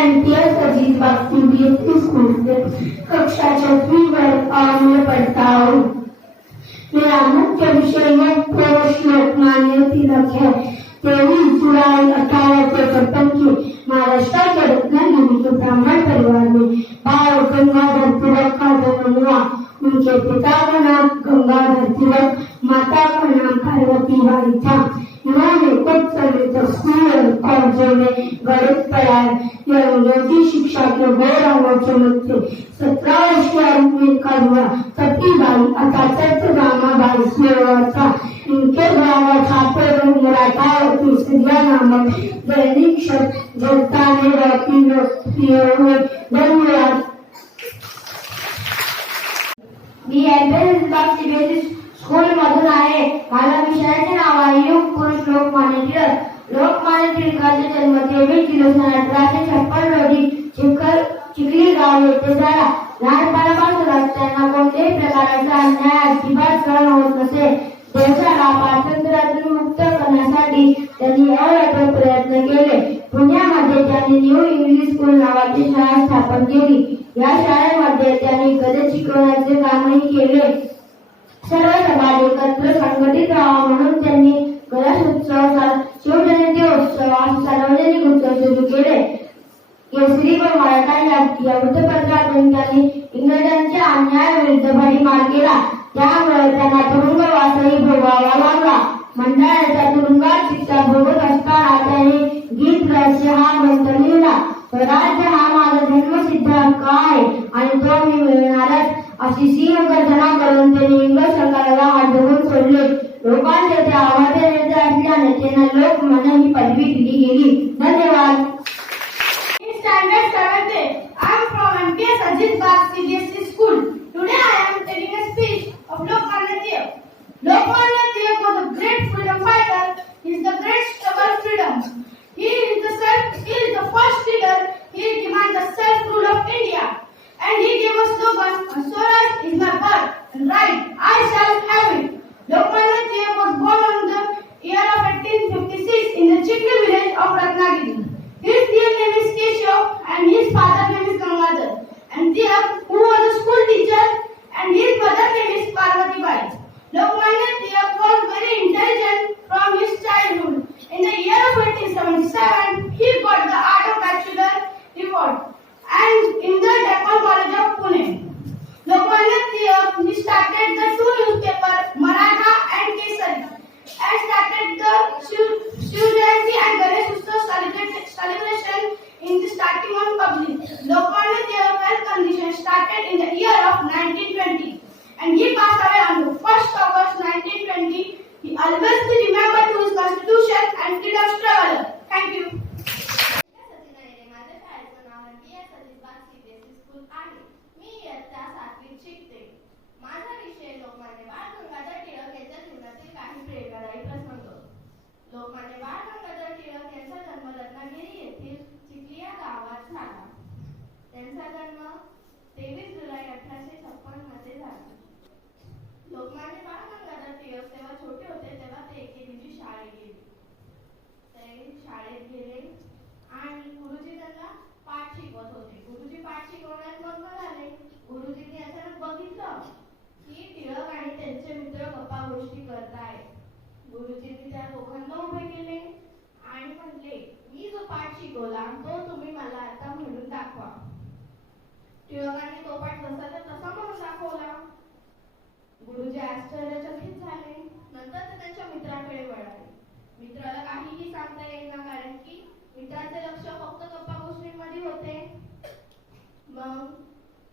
MTS Ajit बाग CBSE school से कक्षा 6वीं वर्ग और मैं पढ़ता हूँ। मेरा मुख्य विषय पुरुष लोकमान्य तिलक है। 23 जुलाई 1853 की महाराष्ट्राच्या रत्नागिरी के ब्राह्मण परिवार में बाल गंगाधर तिलक का जन्म हुआ। उनके पिता का नाम गंगाधर तिलक, माता का नाम पार्वती बाई था। इन्होंने कुछ समय तक स्कूल और कॉलेजों में गणित पढ़ाया। यह अंग्रेजी शिक्षा के गौर आलोचक थे। 17 वर्ष की आयु में इनका हुआ सतीबाई अर्थात रामाबाई से हुआ था। इनके द्वारा छात्र मराठा और तीसरिया नामक दैनिक जनता ने लोकप्रिय हुए। धन्यवाद। मी एमटीएस बाग सीबीएसई स्कूल मधून आहे। माझ्या विषयाचे नाव आहे युग पुरुष लोकमान्य टिळक। लोकमान्य टिळकांचा जन्म 23 जुलै 1856 रोजी चिखली गाव येथे झाला। लहानपणापासूनच त्यांना कोणत्याही प्रकारचा अन्याय अजिबात सहन होत नसे। देशाला स्वातंत्र्यातून मुक्त करण्यासाठी त्यांनी अविरत प्रयत्न केले। पुण्यामध्ये त्यांनी न्यू इंग्लिश स्कूल नावाची शाळा स्थापन केली। या शाळेमध्ये त्यांनी गणित शिकवण्याचे कामही केले। सर्व समाज एकत्र संघटित राहावा म्हणून त्यांनी गणेश उत्सव, शिवजयंती उत्सव असे सार्वजनिक उत्सव सुरू केले। केसरी व मराठा या वृत्तपत्रातून त्यांनी इंग्रजांच्या अन्यायाविरुद्ध भडीमार केला। त्यामुळे त्यांना तुरुंगवासही भोगावा लागला। मंडळाच्या तुरुंगात शिक्षा भोगत असताना त्यांनी गीत रहस्य हा ग्रंथ लिहिला। स्वराज्य हा माझा जन्मसिद्ध हक्क आहे आणि तो मी मिळवणारच अशी सिंहगर्जना करून त्यांनी इंग्रज सरकारला हात धरून सोडले। लोकांचे ते आवाजे नेते असल्याने त्यांना लोकमान्य ही पदवी दिली गेली। धन्यवाद। Standard 7th. I am from MTS Ajit Bagh CBSE School. Today I am telling a speech of Lokmanya Tilak. Lokmanya Tilak was a great freedom fighter. He is the great struggle of freedom. He is the first leader. He demanded the self-rule of India. And he gave a slogan, Swaraj is my birth and right, I shall have it. Lokmanya Tilak was born on the year of 1856 in the Chikli village of Ratnagiri. His real name is Keshav and his father name is Gangadhar. And Tilak, who was a school teacher, and his mother name is Parvati Bai. Lokmanya Tilak was very intelligent from his childhood. In the year of 1877, he got the Art of Bachelor Award and in the Deccan College of Pune. Lokmanya Tilak, he started the two newspapers, Maratha and Kesari, and started the Shivjayanti and Ganesh Utsav celebration in the starting on public. Lokmanya Tilak's health condition started in the year of 1920 and he passed away on the 1st August 1920. He always be remembered to his constitution and freedom struggle. Thank you. माझ्या शाळेचं नाव MTS Ajit बाग CBSE school आहे। मी इयत्ता 7वीत शिकते। माझा विषय लोकमान्य बाळ गंगाधर टिळक यांच्या जीवनातील काही प्रेरणादायी प्रसंग। लोकमान्य बाळ गंगाधर टिळक यांचा जन्म रत्नागिरी येथील चिखली या गावात झाला। त्यांचा जन्म 23 जुलै 1856 मध्ये झाला। लोकमान्य बाळ गंगाधर टिळक तेव्हा छोटे होते तेव्हा ते एके दिवशी शाळेत गेले। आणि गुरुजी त्यांना पाठ शिकवत होते। गुरुजी पाठ शिकवण्यात मग्न झाले। गुरुजींनी अचानक बघितलं की टिळक आणि त्यांचे मित्र गप्पा गोष्टी करतायत। गुरुजींनी त्या दोघांना उभे केले आणि म्हटले, मी जो पाठ शिकवला तो तुम्ही मला आता म्हणून दाखवा। टिळकांनी तो पाठ जसा तसा म्हणून दाखवला। गुरुजी आश्चर्यचकित झाले। नंतर ते त्यांच्या मित्राकडे वळाले। मित्राला काहीही सांगता येईना कारण की मित्राचे लक्ष फक्त गप्पा गोष्टींमध्ये होते। मग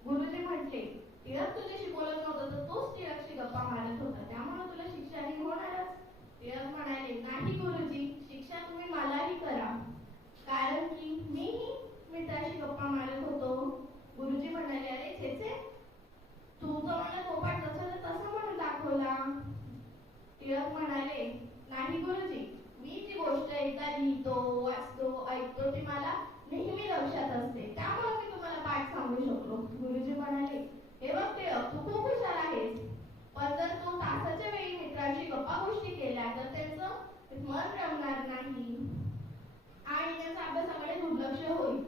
गुरुजी म्हटले, टिळक तुझे शिकवलं नव्हतं तर तोच टिळकशी गप्पा मारत होता, त्यामुळे तुला शिक्षा ही होणारच। टिळक म्हणाले, नाही गुरुजी, शिक्षा तुम्ही मलाही करा कारण की मीही मित्राशी गप्पा मारत होतो। गुरुजी म्हणाले, अरे छेचे, तू तर मला तो पाठ तसा म्हणून दाखवला। टिळक म्हणाले, नाही गुरुजी, मी जी गोष्ट एकदा लिहितो, वाचतो, ऐकतो ती मला नेहमी लक्षात असते, त्यामुळे मी तुम्हाला पाठ सांगू शकलो। गुरुजी म्हणाले, हे बघ टिळक, तू खूप हुशार आहेस, पण जर तू तासाच्या वेळी मित्रांशी गप्पा गोष्टी केल्या तर त्यांचं मन रमणार नाही आणि त्यांचा अभ्यासाकडे दुर्लक्ष होईल।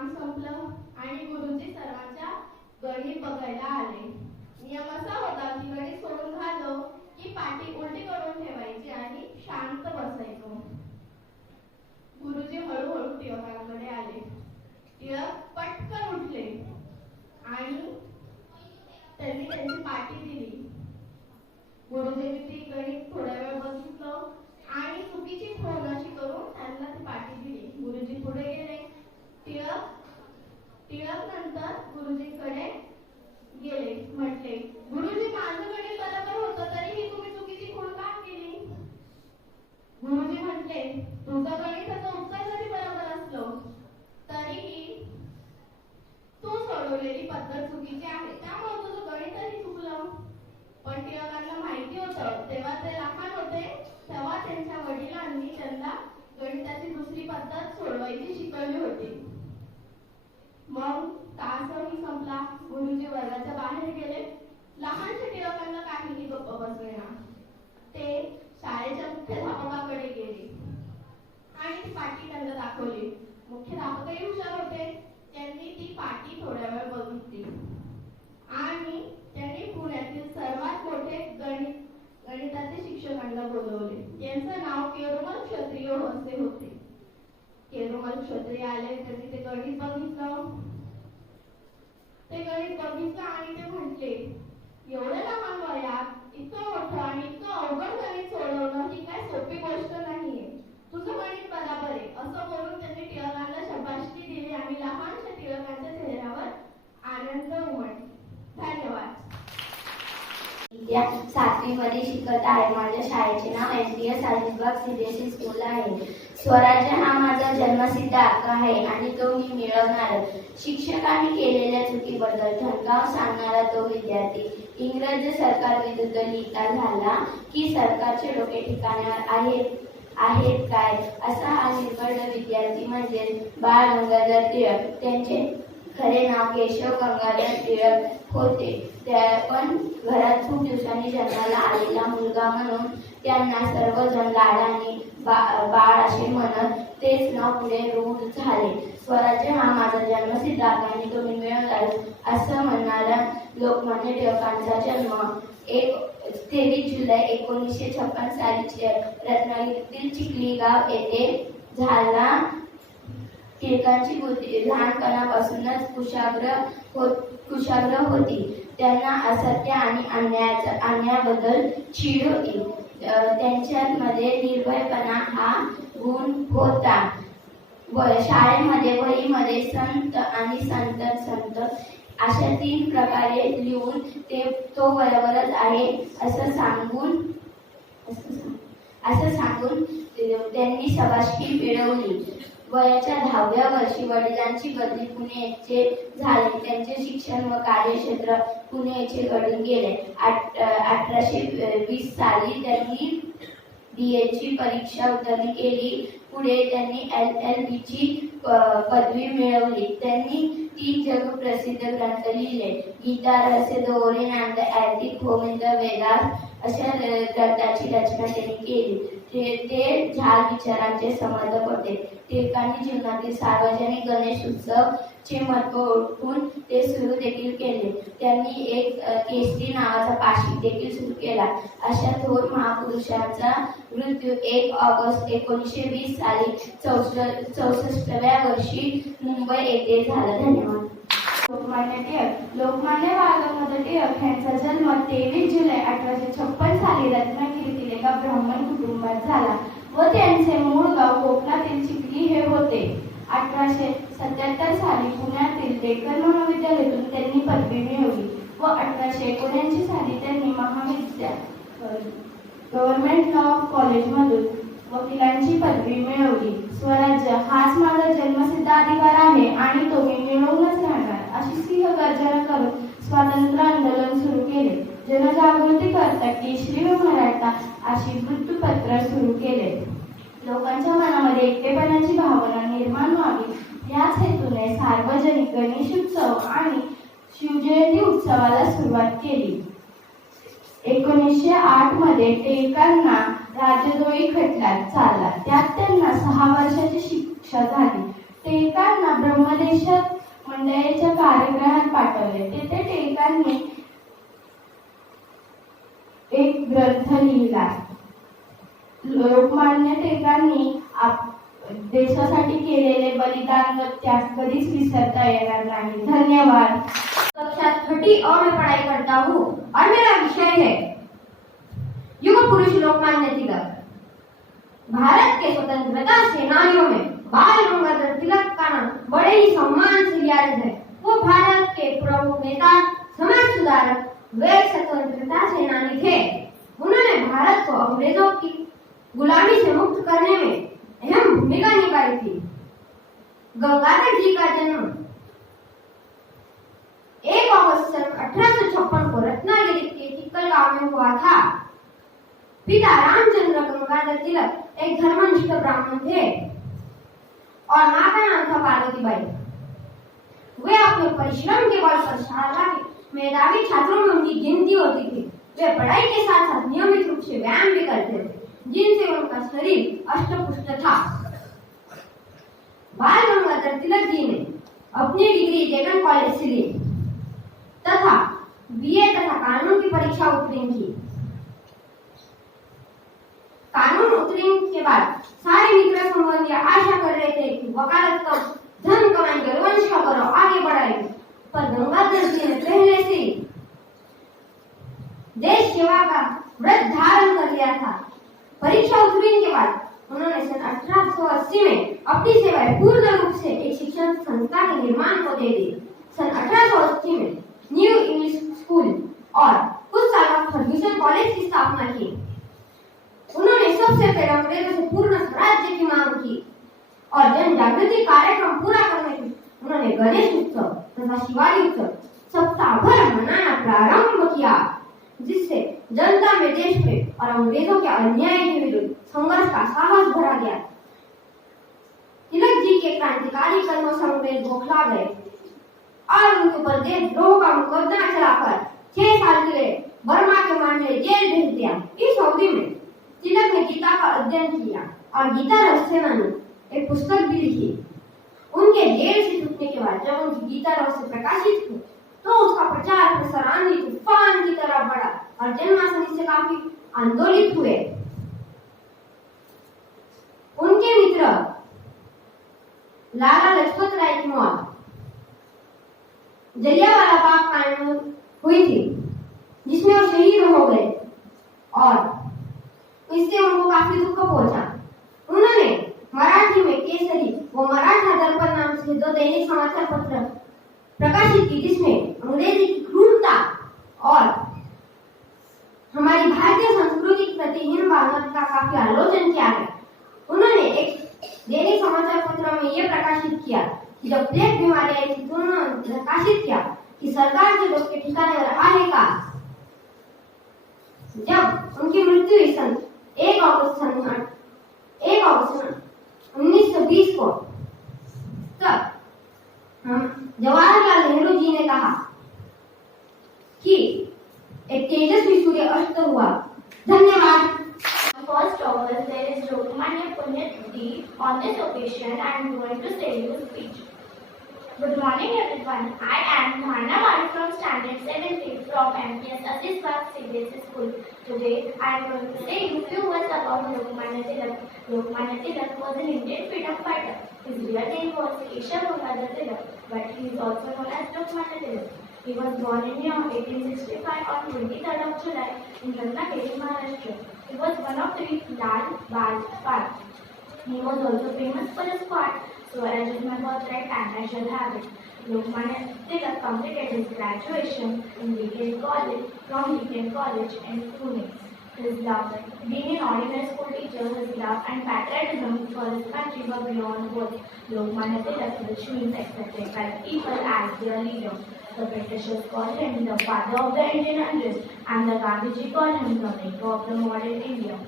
काम संपलं आणि गुरुजी सर्वांच्या गणित बघायला आले. नियम असा होता की गणित सोडून झालो की पाटी उलटी करून ठेवायची आणि शांत बसायचो. गुरुजी हळूहळू टिळकांकडे आले. टिळक पटकन उठले आणि त्यांनी त्यांची पाटी दिली. गुरुजींनी ती गणित थोड्या वेळ बघितलं आणि चुकीची खूण अशी करून त्यांना ती पाटी दिली. गुरुजी पुढे गेले. टिळक नंतर गुरुजींकडे गेले. म्हटले, गुरुजी, माझं गणित बरोबर होतं तरीही तुम्ही चुकीची खूण का केली? गुरुजी म्हटले, तुझं गणिताचं उत्तर जरी बरोबर असलं तरीही तू सोडवलेली पद्धत चुकीची आहे, त्यामुळे तुझं गणितही चुकलं. पण टिळकांना माहिती होतं, तेव्हा ते लहान होते, तेव्हा त्यांच्या वडिलांनी त्यांना गणिताची दुसरी पद्धत सोडवायची शिकवली होती. मग तासही संपला. गुरुजी वर्गाच्या बाहेर गेले. लहानशा टिळकांना काहीही गप्प बसवेना. ते शाळेच्या मुख्याध्यापकाकडे गेले आणि ती पाटी त्यांना दाखवली. मुख्याध्यापकही हुशार होते. त्यांनी ती पाटी थोड्या वेळ बघितली आणि त्यांनी पुण्यातील सर्वात मोठे गणिताचे शिक्षकांना बोलवले. त्यांचं नाव केरुमल क्षत्रिय असे होते. केरुमल क्षत्रिय आले. त्यांनी ते गणित बघितलं. आणि ते म्हटले, एवढ्या लहान वयात इतकं मोठं आणि इतकं अवघड गणित सोडवणं ही काय सोपी गोष्ट नाहीये. तुझं गणित बरोबर आहे असं बोलून त्यांनी टिळकांना शाबासकी दिली आणि लहानशा टिळकांच्या चेहऱ्यावर आनंद उमटला. धन्यवाद. या 7वी मध्ये शिकत आहे. माझ्या शाळेचे नाव NTS अजितबाग CBSE स्कूल आहे. स्वराज्य हा माझा जन्मसिद्ध हक्क आहे आणि तो मी मिळवणार. शिक्षकांनी केलेल्या चुकीबद्दल ठणकाव सांगणारा तो विद्यार्थी. इंग्रज सरकार विरुद्ध लिहिता झाला की सरकारचे डोके ठिकाणावर आहेत काय असा हा निर्भय विद्यार्थी म्हणजे बाळ गंगाधर टिळक. त्यांचे खरे नाव केशव गंगाधर टिळक होते. पण घरात खूप दिवसांनी जन्माला आलेला मुलगा म्हणून त्यांना सर्वजण लाडाने बाळ असे म्हणत तेच नाव पुढे रूढ झाले. स्वराज्य हा माझा जन्मसिद्ध हक्क आणि तो मी मिळवणार असं म्हणणारा लोकमान्य टिळकांचा जन्म 23 जुलै 1956 साली रत्नागिरीतील चिखली गाव येथे झाला. टिळकांची बुद्धी लहानपणापासूनच कुशाग्र होती. त्यांना असत्य आणि अन्यायाबद्दल चीड होती. त्यांच्यामध्ये निर्भयपणा हा गुण होता. शाळेमध्ये वहीमध्ये संत आणि संत अशा 3 प्रकारे लिहून तो बरोबरच आहे असं सांगून त्यांनी शाबासकी मिळवली. वयाच्या 10व्या वर्षी वडिलांची बदली पुणे येथे झाली. त्यांचे शिक्षण व कार्यक्षेत्र पुणे येथे घडून गेले. 1820 साली त्यांनी BA ची परीक्षा उत्तीर्ण केली. पुढे त्यांनी LLB ची पदवी मिळवली. त्यांनी 3 जगप्रसिद्ध ग्रंथ लिहिले. गीता, रहस्य, the Orient and the ethic home in the Vedas अशा ग्रंथाची रचना त्यांनी केली. ते झाल विचारांचे समर्थक होते. टिळकांनी जीवनातील सार्वजनिक गणेश उत्सव चे महत्त्व ओळखून ते सुरू देखील केले. त्यांनी एक केसरी नावाचा पाक्षिक देखील सुरू केला. अशा थोर महापुरुषाचा मृत्यू 1 ऑगस्ट 1920 साली 64व्या वर्षी मुंबई येथे झाला. धन्यवाद. लोकमान्य बाळ गंगाधर टिळक यांचा जन्म 23 जुलै 1856 साली रत्नागिरीतील एका ब्राह्मण कुटुंबात झाला व त्यांचे मूळ गाव कोकणातील चिखली हे होते. 1877 साली पुण्यातील डेक्कन महाविद्यालयातून त्यांनी पदवी मिळवली व 1879 साली त्यांनी गव्हर्नमेंट लॉ कॉलेजमधून वकिलांची पदवी मिळवली. स्वराज्य हाच माझा जन्मसिद्ध अधिकार आहे आणि तो मी मिळवूनच राहणार अशी सिंहगर्जना करून स्वातंत्र्य आंदोलन सुरू केले. जनजागृती करता केशरी व मराठा अशी वृत्तपत्र सुरू केले. लोकांच्या मनामध्ये एकटेपणाची भावना निर्माण व्हावी याच हेतूने सार्वजनिक गणेशोत्सव आणि शिवजयंती उत्सवाला सुरुवात केली. 1908 मध्ये टिळकांना राजद्रोही खटला चालला. त्यात त्यांना 6 वर्षाची शिक्षा झाली. टिळकांना ब्रह्मदेशात मंडळीच्या कार्यक्रमात पाठवले. तिथे टिळकांनी एक ग्रंथ लिहिला. लोकमान्य टिळकांनी देशासाठी केलेले बलिदान त्याग कधीच विसरता येणार नाही. धन्यवाद. कक्षा 30 और मैं पढ़ाई करता हूँ और मेरा विषय है युग पुरुष लोकमान्य तिलक। भारत के स्वतंत्रता सेनानियों में बाल गंगाधर तिलक का नाम बड़े ही सम्मान से लिया जाता है। वो भारत के प्रमुख नेता, समाज सुधारक व स्वतंत्रता सेनानी थे। उन्होंने भारत को अंग्रेजों की गुलामी से मुक्त करने में अहम भूमिका निभाई थी। गंगाधर जी का जन्म 1 अगस्त सन 1856 को रत्नागिरी के चिक्कल गांव में हुआ था। पिता रामचंद्र गंगाधर तिलक एक धर्मनिष्ठ ब्राह्मण थे और मां का नाम था पार्वतीबाई। वे अपने परिश्रम के बल पर शाला के मेधावी छात्रों में उनकी गिनती होती थी। वे पढ़ाई के साथ साथ नियमित रूप से व्यायाम भी करते थे, जिनसे उनका शरीर अष्टपुष्ट था। बाल गंगाधर तिलक जी ने अपनी डिग्री डेकन कॉलेज से ली तथा बीए तथा कानून की परीक्षा उत्तीर्ण की। कानून उत्तीर्ण के बाद सारे मित्र संबंधी आशा कर रहे थे कि वकालत करो, धन कमाएंगे, वंश करो, आगे बढ़ाएंगे, पर गंगाधर जी ने पहले से देश सेवा का व्रत धारण कर लिया था। परीक्षा उत्तीर्ण के बाद उन्होंने सन 1880 में अपनी सेवाएं पूर्ण रूप से एक शिक्षण संस्था के निर्माण को दे दी। सन 1880 में न्यू इंग्लिश स्कूल और कुछ साल बाद फर्ग्यूसन कॉलेज की स्थापना की। उन्होंने सबसे पहले अंग्रेजों से पूर्ण स्वराज्य की मांग की और जन जागृति कार्यक्रम पूरा करने के उन्होंने गणेश उत्सव तथा शिवाजी उत्सव सप्ताह भर मनाना प्रारंभ किया, जिससे जनता में देश प्रेम और अंग्रेजों के अन्याय के विरुद्ध संघर्ष का साहस भरा गया। तिलक जी के क्रांतिकारी कर्मों से अंग्रेज बौखला गए और उनके ऊपर देशद्रोह का मुकदमा चलाकर 6 साल के लिए बर्मा के मांडले जेल भेज दिया। इस अवधि में तिलक ने गीता का अध्ययन किया और गीता रहस्य नामक एक पुस्तक भी लिखी। उनके जेल से छूटने के बाद जब उनकी गीता रहस्य प्रकाशित हुई तो उसका प्रचार प्रसार आंधी तूफान की तरह बढ़ा और जनमानस से काफी आंदोलित हुए। उनके मित्र लाला लजपत राय की मौत जलियांवाला बाग कांड में हुई थी, जिसमें वो शहीद हो गए और इससे उनको काफी दुख पहुंचा। उन्होंने मराठी में केसरी व मराठा दर्पण नाम से 2 दैनिक समाचार पत्र प्रकाशित की, जिसमें अंग्रेजी की क्रूरता और हमारी भारतीय संस्कृति के प्रति हीन भावना का काफी आलोचन किया है। उन्होंने एक दैनिक समाचार पत्र में यह प्रकाशित किया कि जब प्लेग बीमारी आई थी तो उन्होंने प्रकाशित किया कि सरकार के दोष के ठिकाने पर आएगा। जब उनकी मृत्यु हुई सन 1 अगस्त 1920 को, तब जवाहरलाल नेहरू जी ने कहा कि एक तेजस्वी सूर्य अस्त हुआ। धन्यवाद। First August, there is Lokmanya Punyatithi. On this occasion, I am going to say you a speech. Good morning, everyone. I am Dhana Mari from Standard 7th from MPS Asisbagh CBSE School. Today, I am going to say you few words about Lokmanya Tilak. Lokmanya Tilak was an Indian freedom fighter. His real name was Keshav Gangadhar Tilak, but he is also known as Lokmanya Tilak. He was born in year 1865 on 23rd of July in Ratnagiri, Maharashtra. He was one of 3 Lal Bal Pal. He was also famous for his part, Swaraj is my birthright and I shall have it. Lokmanya Tilak completed his graduation in Weekend College from Weekend College in Pune. His love, being an ordinary school teacher, his love and patriotism for his country were beyond words. Lokmanya Tilak, which means accepted by people as their leader. The Britishers called him the father of the Indian undress, and the Gandhiji called him the maker of the modern India.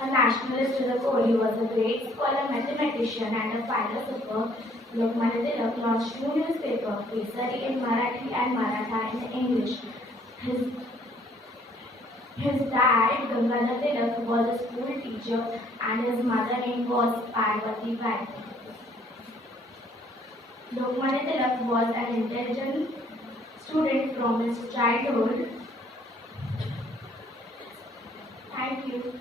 A nationalist to the core, he was a great scholar, mathematician, and a philosopher. Lokmanya Tilak launched 2 newspapers, Kesari in Marathi and Maratha in English. His dad, Gangadhar Tilak, was a school teacher and his mother name was Parvati Bai. Lokmanya Tilak was an intelligent student from his childhood. Thank you.